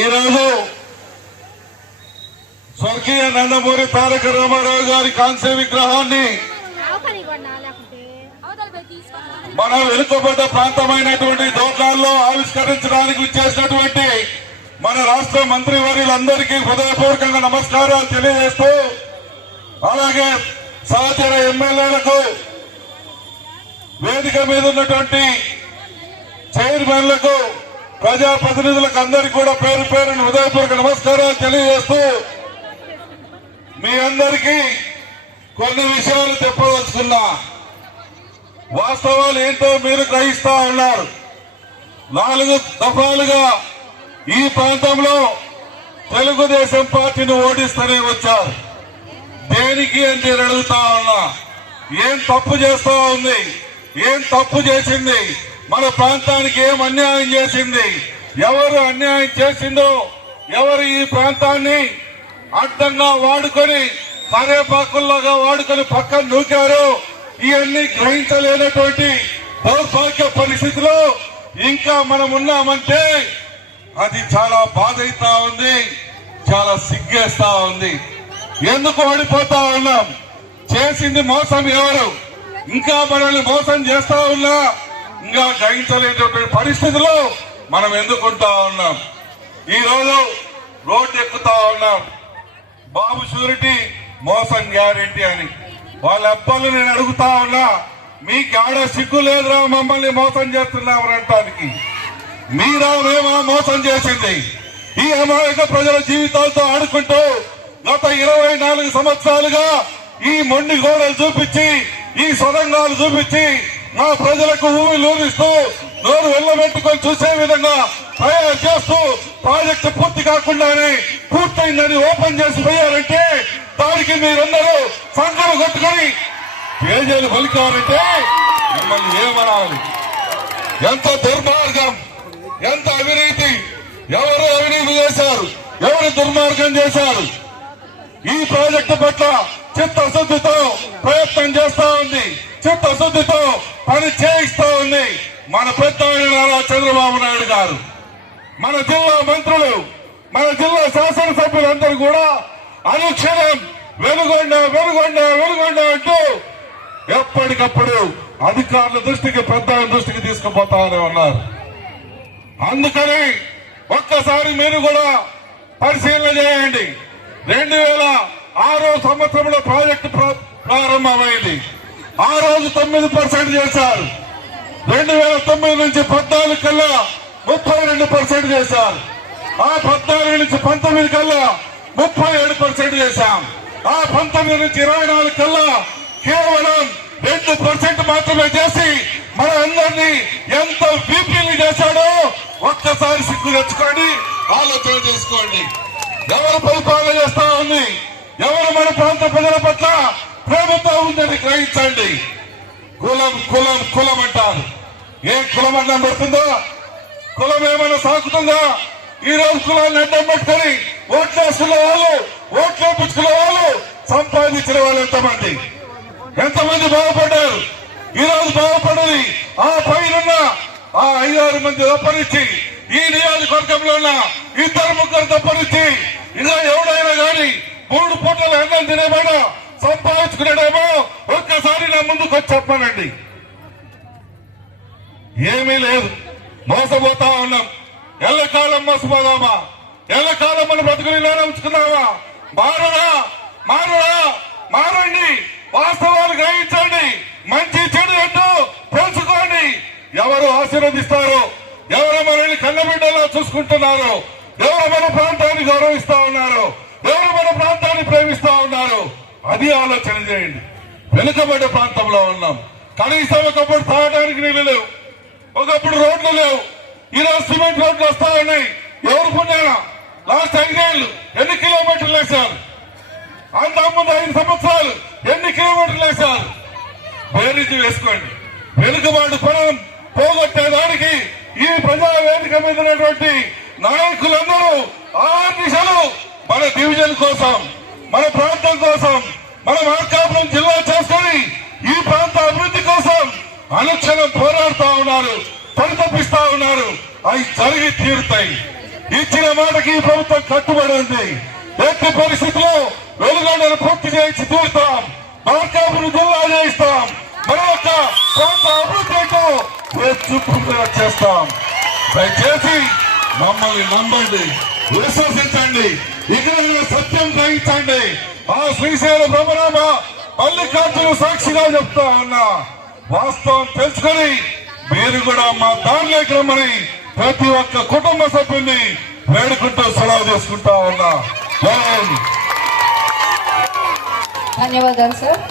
ఈరోజు స్వర్గీయ నందమూరి తారక రామారావు గారి కాంస్య విగ్రహాన్ని మన వెనుకబడ్డ ప్రాంతమైనటువంటి దోకాల్లో ఆవిష్కరించడానికి వచ్చేసినటువంటి మన రాష్ట్ర మంత్రివర్యులందరికీ హృదయపూర్వకంగా నమస్కారాలు తెలియజేస్తూ, అలాగే సహచర ఎమ్మెల్యేలకు, వేదిక మీద ఉన్నటువంటి చైర్మన్లకు, ప్రజాప్రతినిధులకు అందరికీ కూడా పేరు పేరున హృదయపూర్వక నమస్కారాలు తెలియజేస్తూ, మీ అందరికీ కొన్ని విషయాలు చెప్పదలుచుకున్నా. వాస్తవాలు ఏంటో మీరు గ్రహిస్తా ఉన్నారు. 4 దఫాలుగా ఈ ప్రాంతంలో తెలుగుదేశం పార్టీని ఓడిస్తూనే వచ్చారు. దేనికి అని నేను అడుగుతా ఉన్నా. ఏం తప్పు చేస్తా ఉంది? ఏం తప్పు చేసింది? మన ప్రాంతానికి ఏం అన్యాయం చేసింది? ఎవరు అన్యాయం చేసిందో, ఎవరు ఈ ప్రాంతాన్ని అడ్డంగా వాడుకొని కరేపాకుల్లాగా వాడుకొని పక్కన నూకారో, ఇవన్నీ గ్రహించలేనటువంటి దౌర్భాగ్య పరిస్థితిలో ఇంకా మనం ఉన్నామంటే అది చాలా బాధ అవుతా ఉంది, చాలా సిగ్గేస్తా ఉంది. ఎందుకు ఓడిపోతా ఉన్నాం? చేసింది మోసం ఎవరు? ఇంకా మనల్ని మోసం చేస్తా ఉన్నా ఇంకా గ్రహించలేనటువంటి పరిస్థితిలో మనం ఎందుకుంటా ఉన్నాం. ఈరోజు రోడ్డు ఎక్కుతా ఉన్నాం. బాబు షూరిటీ, మోసం గ్యారెంటీ అని వాళ్ళ అబ్బాయిలు నేను అడుగుతా ఉన్నా, మీకు ఆడ సిగ్గు లేదురా మమ్మల్ని మోసం చేస్తున్నామనటానికి? మీరా మేమా మోసం చేసింది? ఈ అమాయక ప్రజల జీవితాలతో ఆడుకుంటూ గత 24 సంవత్సరాలుగా ఈ మొండి గోడలు చూపించి, ఈ సొరంగాలు చూపించి మా ప్రజలకు ఊమి లూరిస్తూ నోరు వెళ్ళబెట్టుకొని చూసే విధంగా తయారు చేస్తూ ప్రాజెక్టు పూర్తి కాకుండానే పూర్తయిందని ఓపెన్ చేసి పోయారంటే దానికి మీరందరూ సంఘాలు కొట్టుకొని పేజీలు పలికారంటే మిమ్మల్ని ఏమనాలి? ఎంత దుర్మార్గం, ఎంత అవినీతి! ఎవరు అవినీతి చేశారు? ఎవరు దుర్మార్గం చేశారు? ఈ ప్రాజెక్టు పట్ల చిత్తశుద్ధితో ప్రయత్నం చేస్తా ఉంది, చిత్తశుద్ధితో పని చేయిస్తా ఉంది మన పెద్ద నారా చంద్రబాబు నాయుడు గారు. మన జిల్లా మంత్రులు, మన జిల్లా శాసనసభ్యులందరూ కూడా అనుక్షణం వెలుగొండ వెలుగొండ వెలుగొండ అంటూ ఎప్పటికప్పుడు అధికారుల దృష్టికి, పెద్ద దృష్టికి తీసుకుపోతానే ఉన్నారు. అందుకని ఒక్కసారి మీరు కూడా పరిశీలన చేయండి. 2006 సంవత్సరంలో ప్రాజెక్టు ప్రారంభమైంది. ఆ రోజు 9% చేశారు. 2009 నుంచి 14 కల్లా 32% చేశారు. ఆ 14 నుంచి 19 కల్లా 37% చేశాం. ఆ 19 నుంచి 24 కల్లా కేవలం 2% మాత్రమే చేసి మన అందరినీ ఎంత బీపీలు చేశాడో ఒక్కసారి సిగ్గు తెచ్చుకోండి, ఆలోచన చేసుకోండి. ఎవరు పరిపాలన చేస్తా ఉంది? ఎవరు మన ప్రాంత ప్రజల పట్ల ప్రేమతో ఉందని గ్రహించండి. కులం కులం కులం అంటారు. ఏం కులం అన్నం పెడుతుందో? కులం ఏమైనా సాగుతుందా? ఈ రోజు కులాన్ని అడ్డం పెట్టుకుని ఓట్లేసుకునే వాళ్ళు, ఓట్లు వేయించుకునే వాళ్ళు, సంపాదించిన వాళ్ళు ఎంతమంది బాగుపడ్డారు? ఈ రోజు బాగుపడది ఆ పైన ఆ 5-6 మంది తప్పనిచ్చి, ఈ నియోజకవర్గంలో ఉన్న 2-3 తప్పనిచ్చి, ఇలా ఎవడైనా గాని 3 పూటలు అన్నం తినేవాడా సంపాదించుకునేడేమో ఒక్కసారి నా ముందుకు వచ్చి చెప్పానండి. ఏమీ లేదు, మోసపోతా ఉన్నాం. ఎల్లకాలం మోసపోదామా? ఎల్లకాలం మన బ్రతుకులు ఇలానే ఉంచుకున్నావా? మారరా, మారరా, మారండి. వాస్తవాలు గ్రహించండి. మంచి చెడు ఏంటో తెలుసుకోండి. ఎవరు ఆశీర్వదిస్తారో, ఎవరు మనల్ని కన్నబిడ్డలా చూసుకుంటున్నారో, ఎవరు మన ప్రాంతాన్ని గౌరవిస్తా ఉన్నారో, ఎవరు మన ప్రాంతాన్ని ప్రేమిస్తా ఉన్నారో అది ఆలోచన చేయండి. వెనుకబడ్డ ప్రాంతంలో ఉన్నాం. కనీసం ఒకప్పుడు తాగడానికి నీళ్లు లేవు, ఒకప్పుడు రోడ్లు లేవు. ఈరోజు సిమెంట్ రోడ్లు వస్తా ఉన్నాయి. ఎవరు పుణ్యానా? లాస్ట్ 5 ఏళ్లు ఎన్ని కిలోమీటర్లు వేశారు? అంతకుముందు 5 సంవత్సరాలు ఎన్ని కిలోమీటర్లు వేశారు? బేరీజు వేసుకోండి. వెనుకబాటు పనం పోగొట్టేదానికి ఈ ప్రజా వేదిక మీద ఉన్నటువంటి నాయకులందరూ 6 దిశలు మన డివిజన్ కోసం, మన ప్రాంతం కోసం, మన మార్కాపురం జిల్లా చేసుకుని ఈ ప్రాంత అభివృద్ధి కోసం అనుక్షణం పోరాడుతా ఉన్నారు, పరితపిస్తా ఉన్నారు. అవి జరిగి తీరుతాయి. ఇచ్చిన మాటకి ఈ ప్రభుత్వం కట్టుబడి ఉంది. ఎట్టి పరిస్థితుల్లో వెలుగొండను పూర్తి చేయించి తీరుతాం. మార్కాపురం జిల్లా చేయిస్తాం. మరొక ప్రాంత అభివృద్ధితో చూపుగా చేస్తాం. దయచేసి మమ్మల్ని నమ్మండి, విశ్వసించండి, ఇక్కడ సత్యం గ్రహించండి. ఆ శ్రీశైల బ్రహ్మరామ మల్లికార్జున సాక్షిగా చెప్తా ఉన్నా. వాస్తవం తెలుసుకొని మీరు కూడా మా దారిలోకి రమ్మని ప్రతి ఒక్క కుటుంబ సభ్యుల్ని వేడుకుంటూ సెలవు చేసుకుంటా ఉన్నా. ధన్యవాదాలు సార్.